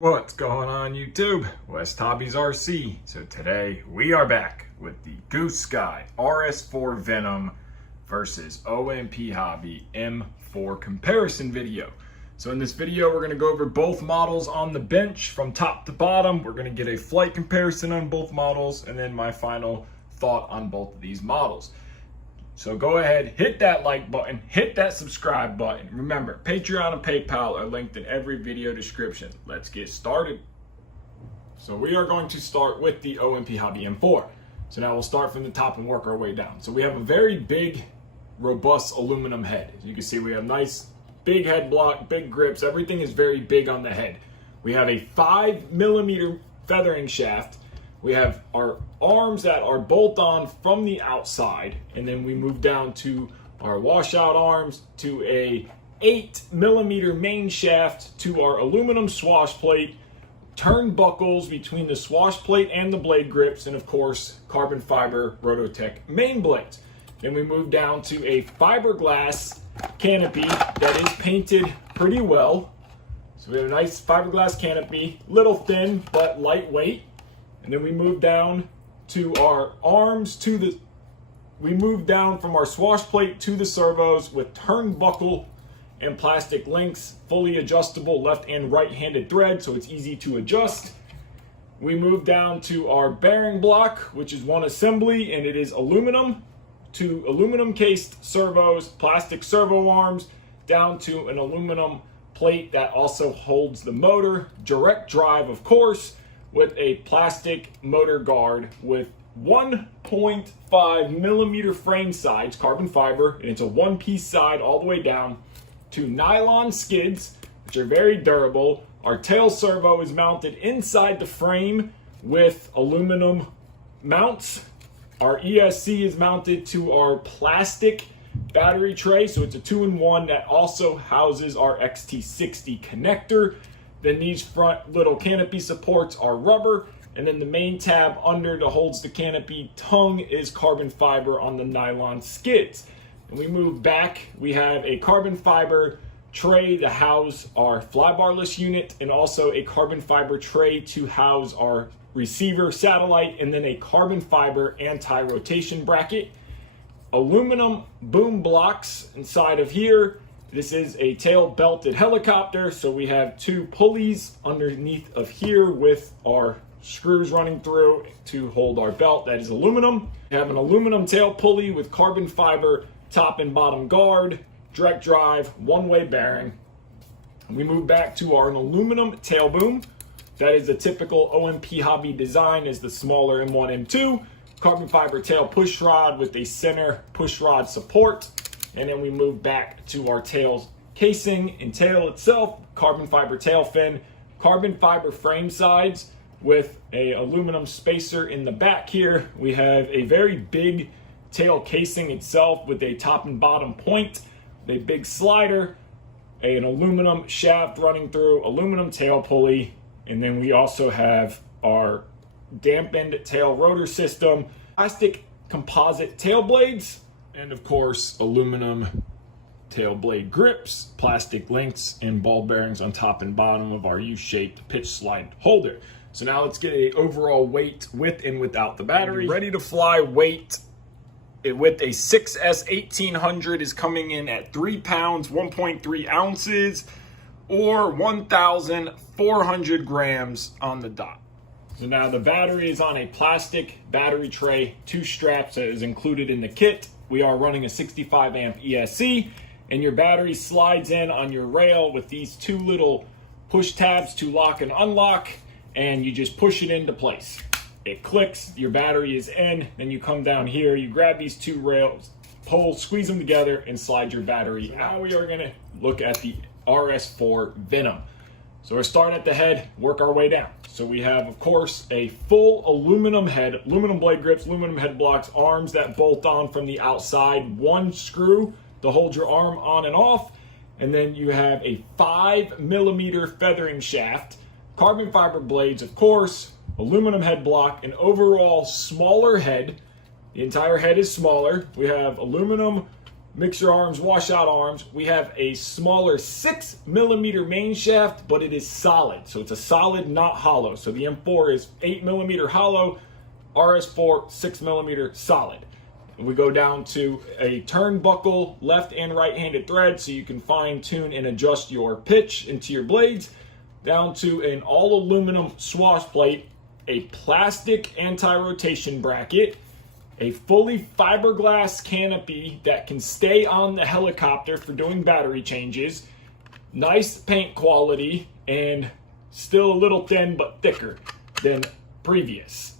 What's going on YouTube? West Hobbies RC. So today we are back with the Goosky RS4 Venom versus OMP Hobby M4 comparison video. So in this video we're going to go over both models on the bench from top to bottom. We're going to get a flight comparison on both models and then my final thought on both of these models. So go ahead, hit that like button, hit that subscribe button. Remember, Patreon and PayPal are linked in every video description. Let's get started. So we are going to start with the OMP Hobby M4. So now we'll start from the top and work our way down. So we have a very big, robust aluminum head. As you can see, we have nice big head block, big grips. Everything is very big on the head. We have a 5mm feathering shaft. We have our arms that are bolt-on from the outside, and then we move down to our washout arms, to a 8mm main shaft, to our aluminum swash plate, turnbuckles between the swash plate and the blade grips, and of course, carbon fiber Rototech main blades. Then we move down to a fiberglass canopy that is painted pretty well. So we have a nice fiberglass canopy, little thin, but lightweight. And then we move down to our arms, we move down from our swash plate to the servos with turnbuckle and plastic links, fully adjustable left and right-handed thread, so it's easy to adjust. We move down to our bearing block, which is one assembly, and it is aluminum, to aluminum cased servos, plastic servo arms, down to an aluminum plate that also holds the motor, direct drive, of course, with a plastic motor guard with 1.5mm frame sides, carbon fiber, and it's a one-piece side all the way down, to nylon skids, which are very durable. Our tail servo is mounted inside the frame with aluminum mounts. Our ESC is mounted to our plastic battery tray, so it's a 2-in-1 that also houses our XT60 connector. Then these front little canopy supports are rubber, and then the main tab under that holds the canopy tongue is carbon fiber on the nylon skids. And we move back, we have a carbon fiber tray to house our flybarless unit, and also a carbon fiber tray to house our receiver satellite, and then a carbon fiber anti-rotation bracket. Aluminum boom blocks inside of here. This is a tail belted helicopter, so we have two pulleys underneath of here with our screws running through to hold our belt. That is aluminum. We have an aluminum tail pulley with carbon fiber top and bottom guard, direct drive, one-way bearing. We move back to our aluminum tail boom. That is the typical OMP Hobby design, is the smaller M1, M2. Carbon fiber tail push rod with a center push rod support. And then we move back to our tail casing and tail itself, carbon fiber tail fin, carbon fiber frame sides with a aluminum spacer in the back here. We have a very big tail casing itself with a top and bottom point, a big slider, an aluminum shaft running through, aluminum tail pulley, and then we also have our dampened tail rotor system, plastic composite tail blades, and of course, aluminum tail blade grips, plastic links, and ball bearings on top and bottom of our U-shaped pitch slide holder. So now let's get an overall weight with and without the battery. Ready to fly weight with a 6S 1800 is coming in at 3 pounds, 1.3 ounces, or 1,400 grams on the dot. So now the battery is on a plastic battery tray, 2 straps that is included in the kit. We are running a 65 amp ESC, and your battery slides in on your rail with these 2 little push tabs to lock and unlock, and you just push it into place. It clicks, your battery is in, then you come down here, you grab these 2 rails, poles, squeeze them together, and slide your battery out. Now we are gonna look at the RS4 Venom. So we're starting at the head, work our way down. So we have, of course, a full aluminum head, aluminum blade grips, aluminum head blocks, arms that bolt on from the outside, 1 screw to hold your arm on and off, and then you have a 5mm feathering shaft, carbon fiber blades, of course, aluminum head block, an overall smaller head. The entire head is smaller. We have aluminum mixer arms, washout arms. We have a smaller 6mm main shaft, but it is solid. So it's a solid, not hollow. So the M4 is 8mm hollow, RS4 6mm solid. And we go down to a turnbuckle, left and right-handed thread, so you can fine tune and adjust your pitch into your blades, down to an all aluminum swash plate, a plastic anti-rotation bracket, a fully fiberglass canopy that can stay on the helicopter for doing battery changes, nice paint quality, and still a little thin but thicker than previous.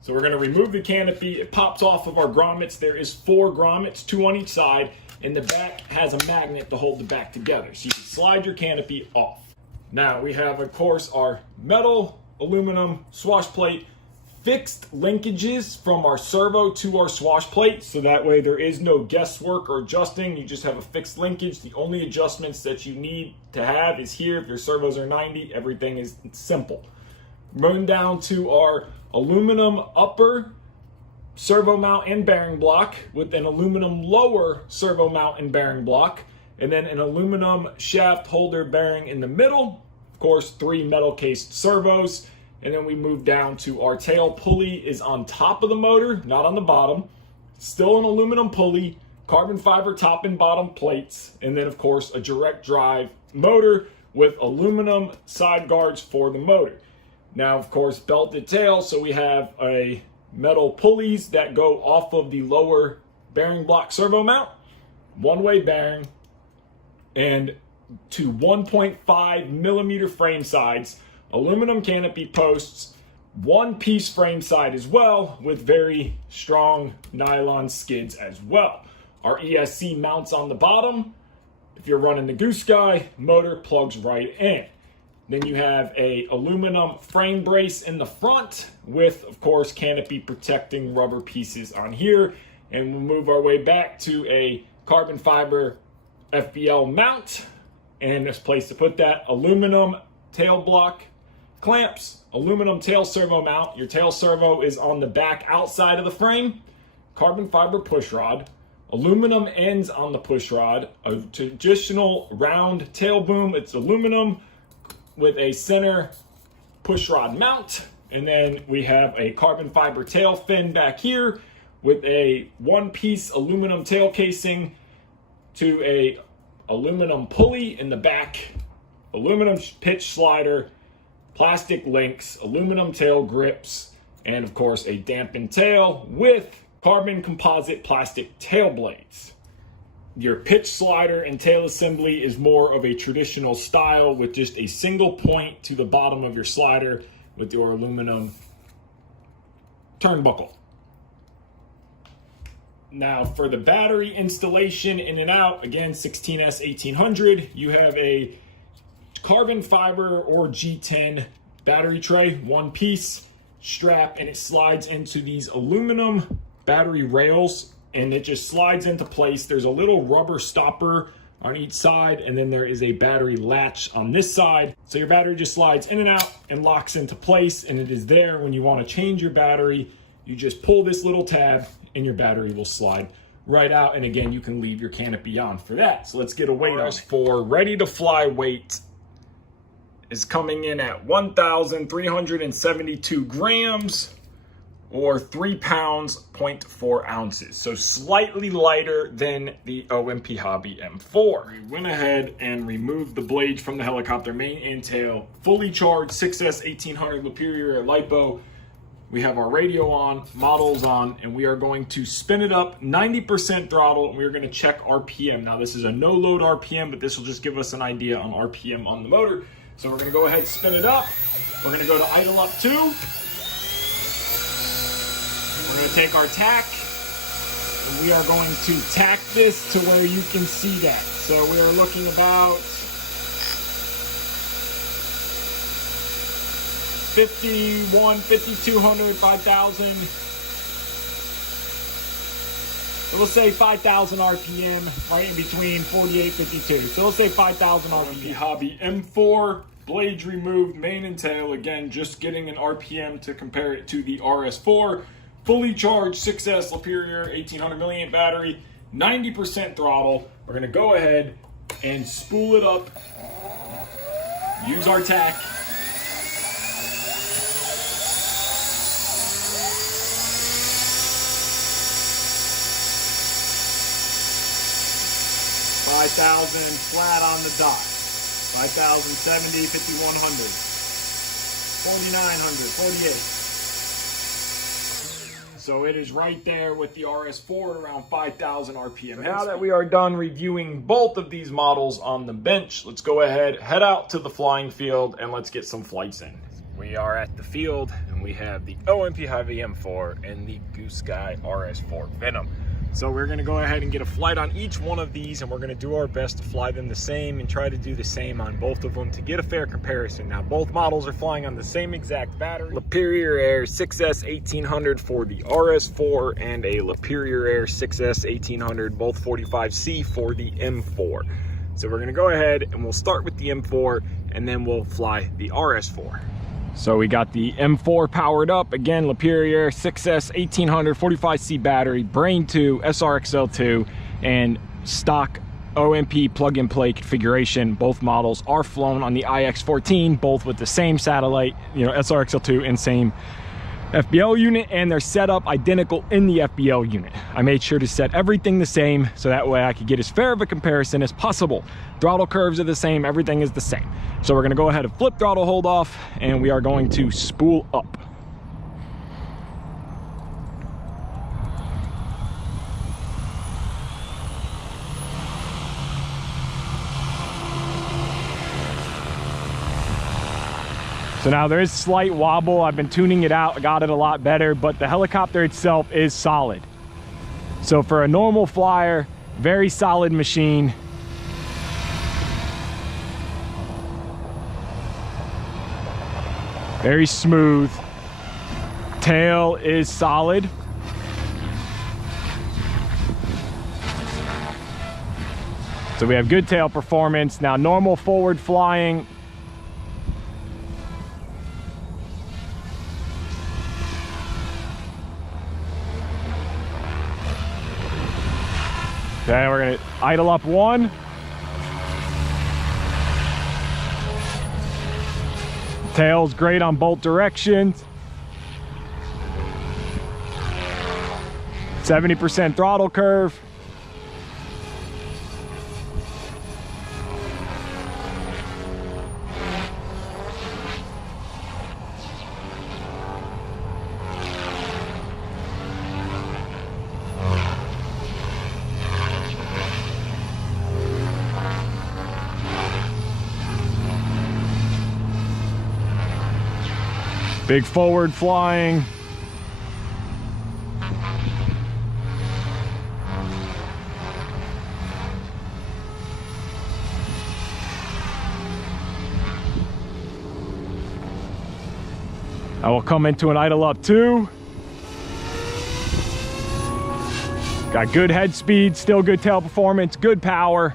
So we're going to remove the canopy. It pops off of our grommets. There is 4 grommets, 2 on each side, and the back has a magnet to hold the back together. So you can slide your canopy off. Now we have, of course, our metal aluminum swash plate, fixed linkages from our servo to our swash plate, so that way there is no guesswork or adjusting. You just have a fixed linkage. The only adjustments that you need to have is here. If your servos are 90, everything is simple. Moving down to our aluminum upper servo mount and bearing block with an aluminum lower servo mount and bearing block, and then an aluminum shaft holder bearing in the middle. Of course, 3 metal cased servos. And then we move down to our tail pulley is on top of the motor, not on the bottom. Still an aluminum pulley, carbon fiber top and bottom plates, and then of course a direct drive motor with aluminum side guards for the motor. Now, of course, belted tail, so we have a metal pulleys that go off of the lower bearing block servo mount, one-way bearing, and 2 1.5mm frame sides, aluminum canopy posts, 1-piece frame side as well, with very strong nylon skids as well. Our ESC mounts on the bottom. If you're running the Goosky, motor plugs right in. Then you have a aluminum frame brace in the front with, of course, canopy protecting rubber pieces on here. And we'll move our way back to a carbon fiber FBL mount. And this place to put that, aluminum tail block clamps, aluminum tail servo mount. Your tail servo is on the back outside of the frame. Carbon fiber push rod, aluminum ends on the push rod, a traditional round tail boom. It's aluminum with a center push rod mount. And then we have a carbon fiber tail fin back here with a 1-piece aluminum tail casing to a aluminum pulley in the back, aluminum pitch slider, plastic links, aluminum tail grips, and of course a dampened tail with carbon composite plastic tail blades. Your pitch slider and tail assembly is more of a traditional style with just a single point to the bottom of your slider with your aluminum turnbuckle. Now for the battery installation in and out, again 16S 1800, you have a carbon fiber or G10 battery tray, 1-piece strap, and it slides into these aluminum battery rails, and it just slides into place. There's a little rubber stopper on each side, and then there is a battery latch on this side. So your battery just slides in and out and locks into place, and it is there when you want to change your battery. You just pull this little tab and your battery will slide right out. And again, you can leave your canopy on for that. So let's get a weight on it. For ready to fly weight is coming in at 1,372 grams or 3 pounds, 0.4 ounces. So slightly lighter than the OMP Hobby M4. We went ahead and removed the blades from the helicopter main and tail. Fully charged 6S 1800 Superior LiPo. We have our radio on, models on, and we are going to spin it up 90% throttle, and we're going to check RPM. Now this is a no load RPM, but this will just give us an idea on RPM on the motor. So we're going to go ahead and spin it up. We're going to go to idle up 2. We're going to take our tack, and we are going to tack this to where you can see that. So we are looking about 51, 5,200, 5,000. So let's say 5,000 RPM, right in between 48, 52. So let's say 5,000 RPM. Hobby M4, blades removed, main and tail. Again, just getting an RPM to compare it to the RS4. Fully charged 6S Superior 1800 milliamp battery. 90% throttle. We're gonna go ahead and spool it up. Use our tack. $5,000 flat on the dot. 5,070, 5,100, 4,900, 48. So it is right there with the RS4 around 5,000 RPM. Now that we are done reviewing both of these models on the bench, let's go ahead, head out to the flying field, and let's get some flights in. We are at the field, and we have the OMP Heavy M4 and the Goosky RS4 Venom. So we're gonna go ahead and get a flight on each one of these, and we're gonna do our best to fly them the same and try to do the same on both of them to get a fair comparison. Now, both models are flying on the same exact battery. Superior Air 6S 1800 for the RS4 and a Superior Air 6S 1800, both 45C for the M4. So we're gonna go ahead and we'll start with the M4 and then we'll fly the RS4. So we got the M4 powered up. Again, Superior 6S 1800 45C battery, Brain 2, SRXL2, and stock OMP plug-and-play configuration. Both models are flown on the IX-14, both with the same satellite, SRXL2 and same FBL unit, and they're set up identical in the FBL unit. I made sure to set everything the same so that way I could get as fair of a comparison as possible. Throttle curves are the same, everything is the same. So we're gonna go ahead and flip throttle hold off, and we are going to spool up. So now there is slight wobble. I've been tuning it out, got it a lot better, but the helicopter itself is solid. So for a normal flyer, very solid machine. Very smooth. Tail is solid. So we have good tail performance. Now normal forward flying, okay, we're gonna idle up one. Tail's great on both directions. 70% throttle curve. Big forward flying. I will come into an idle up two. Got good head speed, still good tail performance, good power.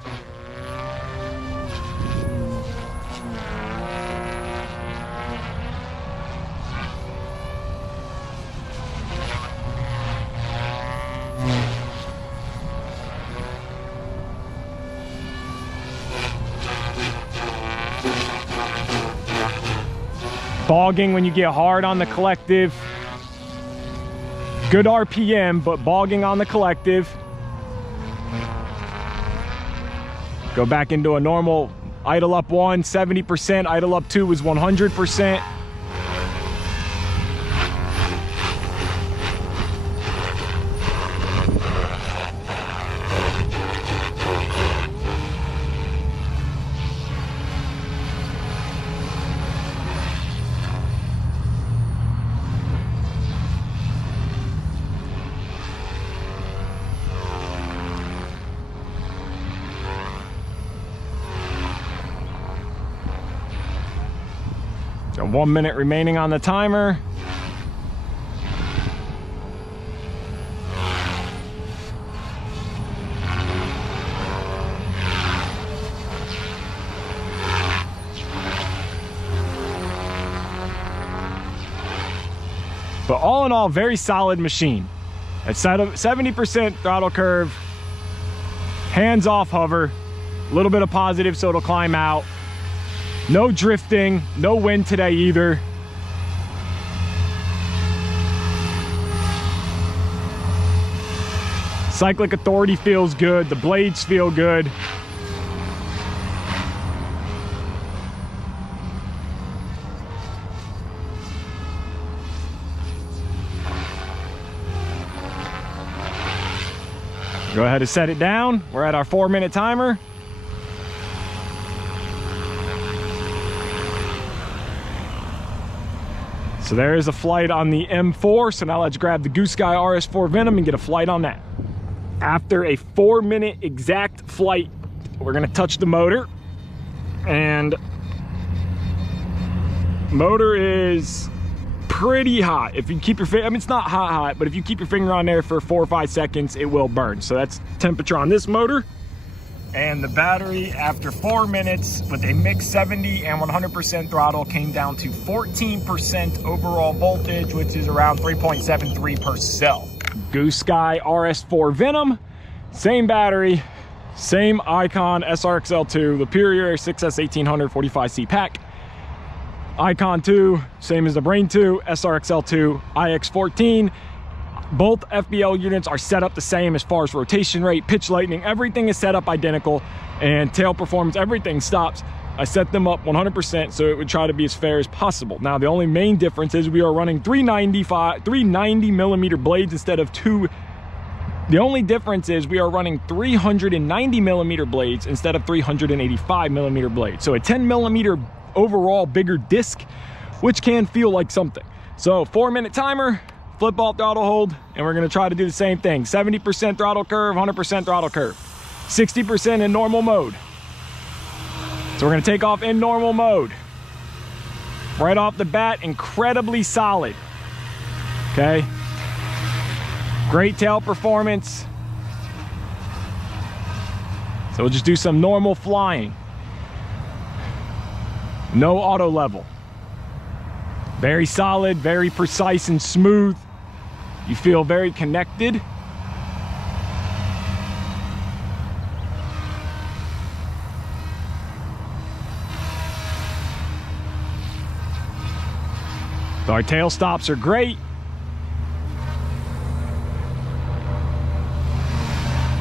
Bogging when you get hard on the collective. Good RPM, but bogging on the collective. Go back into a normal idle up one, 70%. Idle up two was 100%. Got 1 minute remaining on the timer. But all in all, very solid machine. At 70% throttle curve, Hands off hover. A little bit of positive so it'll climb out. No drifting, no wind today either. Cyclic authority feels good. The blades feel good. Go ahead and set it down. We're at our 4-minute timer. So there is a flight on the M4. So now let's grab the Goosky RS4 Venom and get a flight on that. After a 4-minute exact flight, we're gonna touch the motor. And motor is pretty hot. If you keep your finger, I mean, it's not hot, but if you keep your finger on there for 4 or 5 seconds, it will burn. So that's temperature on this motor. And the battery, after 4 minutes with a mixed 70 and 100% throttle, came down to 14% overall voltage, which is around 3.73 per cell. Goosky RS4 Venom, same battery, same Icon SRXL2, the Superior 6S 1800 45C pack. Icon 2, same as the Brain 2, SRXL2, IX14. Both FBL units are set up the same as far as rotation rate, pitch lightning, everything is set up identical, and tail performance, everything stops. I set them up 100% so it would try to be as fair as possible. Now, the only main difference is we are running 390 millimeter blades instead of 2. The only difference is we are running 390 millimeter blades instead of 385 millimeter blades. So a 10 millimeter overall bigger disc, which can feel like something. So 4-minute timer, flip off throttle hold, and we're gonna try to do the same thing. 70% throttle curve, 100% throttle curve, 60% in normal mode. So we're gonna take off in normal mode. Right off the bat, incredibly solid, okay? Great tail performance. So we'll just do some normal flying. No auto level. Very solid, very precise and smooth. You feel very connected. Our tail stops are great.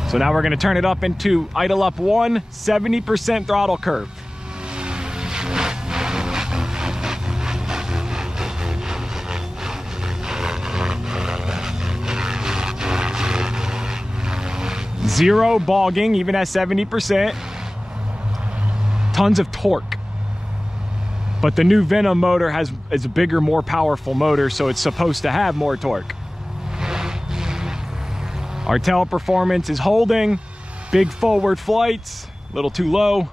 So now we're going to turn it up into idle up 1, 70% throttle curve. Zero bogging, even at 70%. Tons of torque. But the new Venom motor is a bigger, more powerful motor, so it's supposed to have more torque. Our tail performance is holding. Big forward flights, a little too low.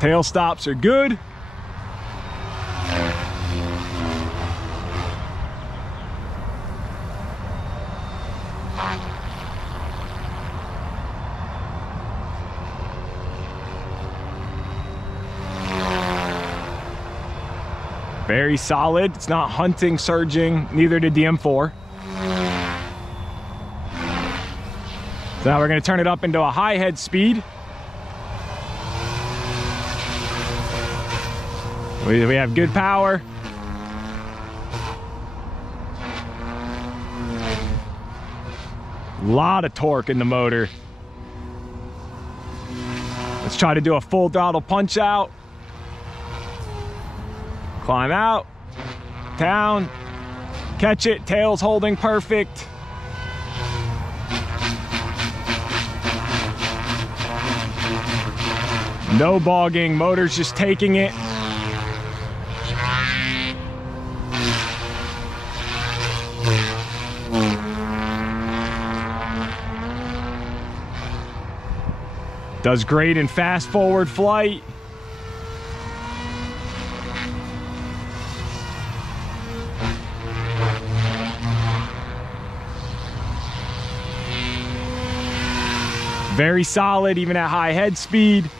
Tail stops are good. Very solid. It's not hunting, surging. Neither did the M4. So now we're going to turn it up into a high head speed. We have good power. A lot of torque in the motor. Let's try to do a full throttle punch out. Climb out, down, catch it, tail's holding perfect. No bogging, motor's just taking it. Does great in fast forward flight. Very solid, even at high head speed.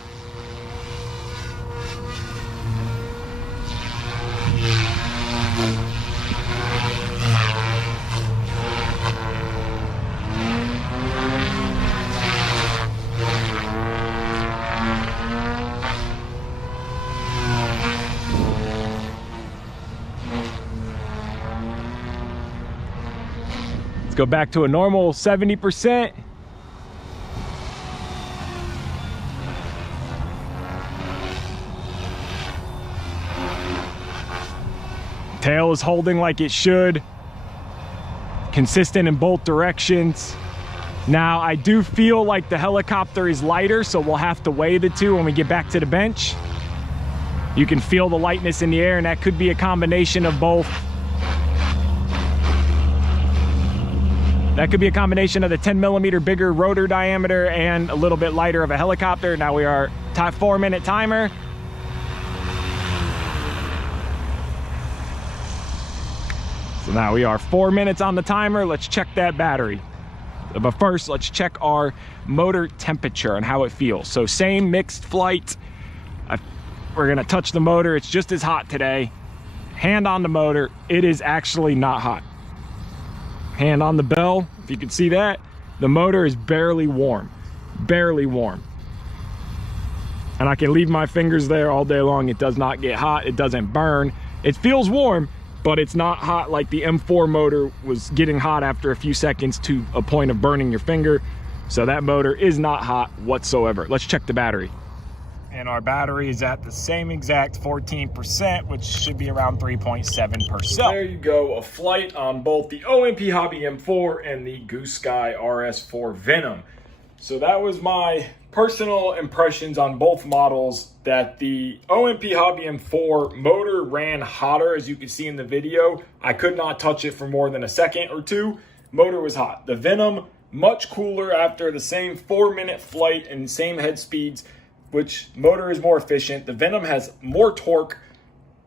Let's go back to a normal 70%. Tail is holding like it should. Consistent in both directions. Now, I do feel like the helicopter is lighter, so we'll have to weigh the two when we get back to the bench. You can feel the lightness in the air, and that could be a combination of both. That could be a combination of the 10mm bigger rotor diameter and a little bit lighter of a helicopter. Now we are 4-minute timer. So now we are 4 minutes on the timer. Let's check that battery. But first, let's check our motor temperature and how it feels. So same mixed flight. We're gonna touch the motor. It's just as hot today. Hand on the motor. It is actually not hot. Hand on the bell, if you can see that. The motor is barely warm, barely warm. And I can leave my fingers there all day long. It does not get hot, it doesn't burn. It feels warm, but it's not hot like the M4 motor was getting hot after a few seconds to a point of burning your finger. So that motor is not hot whatsoever. Let's check the battery. And our battery is at the same exact 14%, which should be around 3.7%. So there you go, a flight on both the OMP Hobby M4 and the Goosky RS4 Venom. So that was my personal impressions on both models, that the OMP Hobby M4 motor ran hotter, as you can see in the video. I could not touch it for more than a second or two. Motor was hot. The Venom, much cooler after the same 4-minute flight and same head speeds, which motor is more efficient. The Venom has more torque,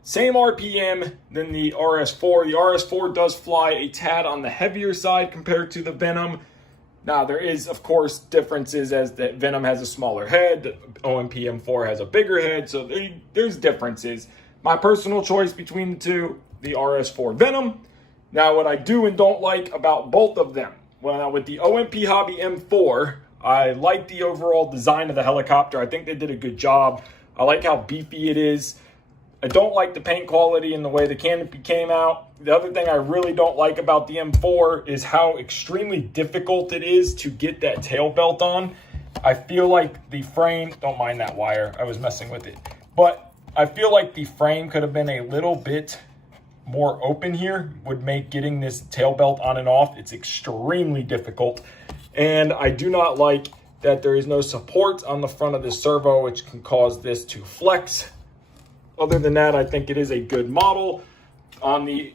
same RPM than the RS4. The RS4 does fly a tad on the heavier side compared to the Venom. Now, there is, of course, differences, as the Venom has a smaller head, the OMP M4 has a bigger head, so there's differences. My personal choice between the two, the RS4 Venom. Now, what I do and don't like about both of them, well, with the OMP Hobby M4, I like the overall design of the helicopter. I think they did a good job. I like how beefy it is. I don't like the paint quality and the way the canopy came out. The other thing I really don't like about the M4 is how extremely difficult it is to get that tail belt on. I feel like the frame, don't mind that wire, I was messing with it, but I feel like the frame could have been a little bit more open here, would make getting this tail belt on and off. It's extremely difficult. And I do not like that there is no support on the front of this servo, which can cause this to flex. Other than that, I think it is a good model. On the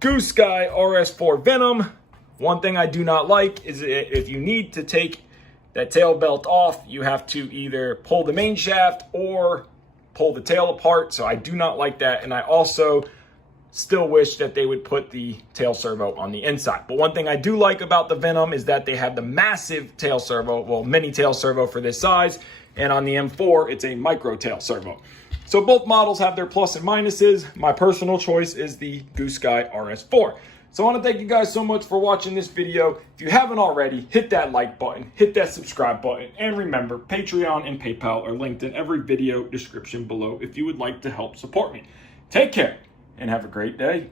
Goosky RS4 Venom, one thing I do not like is if you need to take that tail belt off, you have to either pull the main shaft or pull the tail apart. So I do not like that. And I also still wish that they would put the tail servo on the inside. But one thing I do like about the Venom is that they have the massive tail servo, well, mini tail servo for this size. And on the M4, it's a micro tail servo. So both models have their plus and minuses. My personal choice is the Goosky RS4. So I want to thank you guys so much for watching this video. If you haven't already, hit that like button, hit that subscribe button, and remember, Patreon and PayPal are linked in every video description below if you would like to help support me. Take care and have a great day.